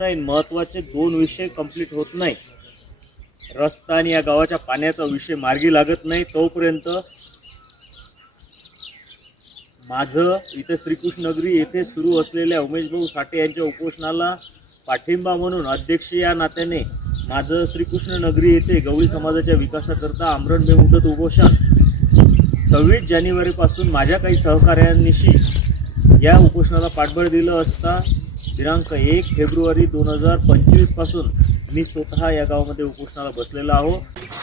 नाही महत्त्वाचे दोन विषय कंप्लीट होत नाही. रस्ता आणि या गावाच्या पाण्याचा विषय मार्गी लागत नाही तोपर्यंत माझं इथे श्रीकृष्णनगरी येथे सुरू असलेल्या उमेश भाऊ साठे यांच्या उपोषणाला पाठिंबा म्हणून अध्यक्ष या नात्याने माझं श्रीकृष्णनगरी येथे गवळी समाजाच्या विकासाकरता आमरण बेमुदत उपोषण. सव्वीस जानेवारीपासून माझ्या काही सहकार्यांनीशी या उपोषणाला पाठबळ दिलं असता दिनांक एक फेब्रुवारी दोन हजार पंचवीसपासून मी स्वतः या गावामध्ये उपोषणाला बसलेलो आहो.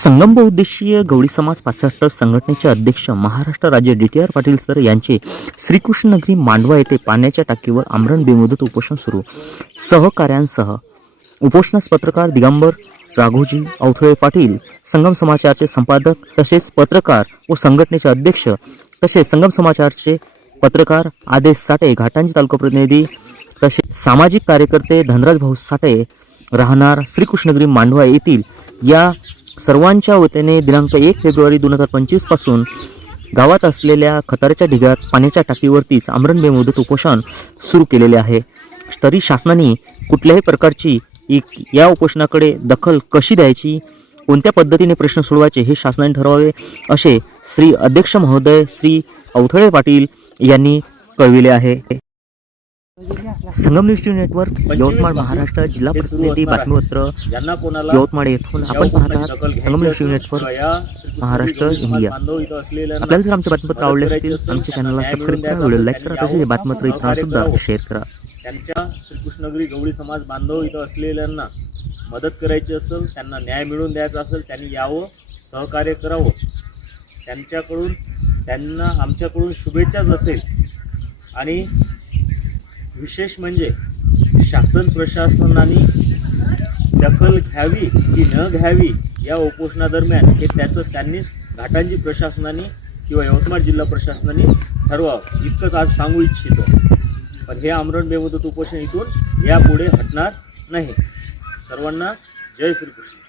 संगम बहुद्देशीय गवळी समाज पासष्ट संघटनेचे अध्यक्ष महाराष्ट्र राज्य D T R Patil sir यांचे श्रीकृष्णनगरी मांडवा येथे पाण्याच्या टाकीवर आमरण बेमुदत उपोषण सुरू. सहकार्यांसह उपोषणास पत्रकार दिगंबर राघोजी अवथळे पाटील संगम समाचारचे संपादक तसेच पत्रकार व संघटनेचे अध्यक्ष तसेच संगम समाचारचे पत्रकार आदेश साठे घाटांची तालुका प्रतिनिधी तसेच सामाजिक कार्यकर्ते धनराज भाऊ साठे राहणार श्रीकृष्णगिरी मांडवा येथील या सर्वांच्या वतीने दिनांक एक फेब्रुवारी दोन हजार पंचवीसपासून गावात असलेल्या खताऱ्याच्या ढिगात पाण्याच्या टाकीवरतीच आमरणबे मुदत उपोषण सुरू केलेले आहे. तरी शासनाने कुठल्याही प्रकारची एक या उपोषणाकडे दखल कशी द्यायची? कोणत्या पद्धतीने प्रश्न सोडवायचे हे शासनाने ठरवावे? असे श्री अध्यक्ष महोदय श्री अवथळे पाटील यांनी कळविले आहे. संगम न्यूज नेटवर्क यवतमाळ महाराष्ट्र जिल्हा प्रतिनिधी बातमीपत्र यवतमाळ येथून आपण पाहत आहात Sangam news network Maharashtra India. आपल्याला जर आमचे बातमीपत्र आवडले असतील आमच्या चॅनलला सबस्क्राईब करा व्हिडिओ लाईक करा तसेच हे बातमीपत्र इतरांना सुद्धा शेअर करा. त्यांच्या श्रीकृष्णगिरी गवळी समाज बांधव इथं असलेल्यांना मदत करायची असेल त्यांना न्याय मिळवून द्यायचा असेल त्यांनी यावं सहकार्य करावं. त्यांच्याकडून त्यांना आमच्याकडून शुभेच्छाच असेल. आणि विशेष म्हणजे शासन प्रशासनाने दखल घ्यावी की न घ्यावी या उपोषणादरम्यान हे त्याचं त्यांनीच घाटांची प्रशासनाने किंवा यवतमाळ जिल्हा प्रशासनाने ठरवावं. इतकंच आज सांगू इच्छितो. पण हे आमरण बेमुदत उपोषण इथून यापुढे हटणार नाही. सर्वांना जय श्रीकृष्ण.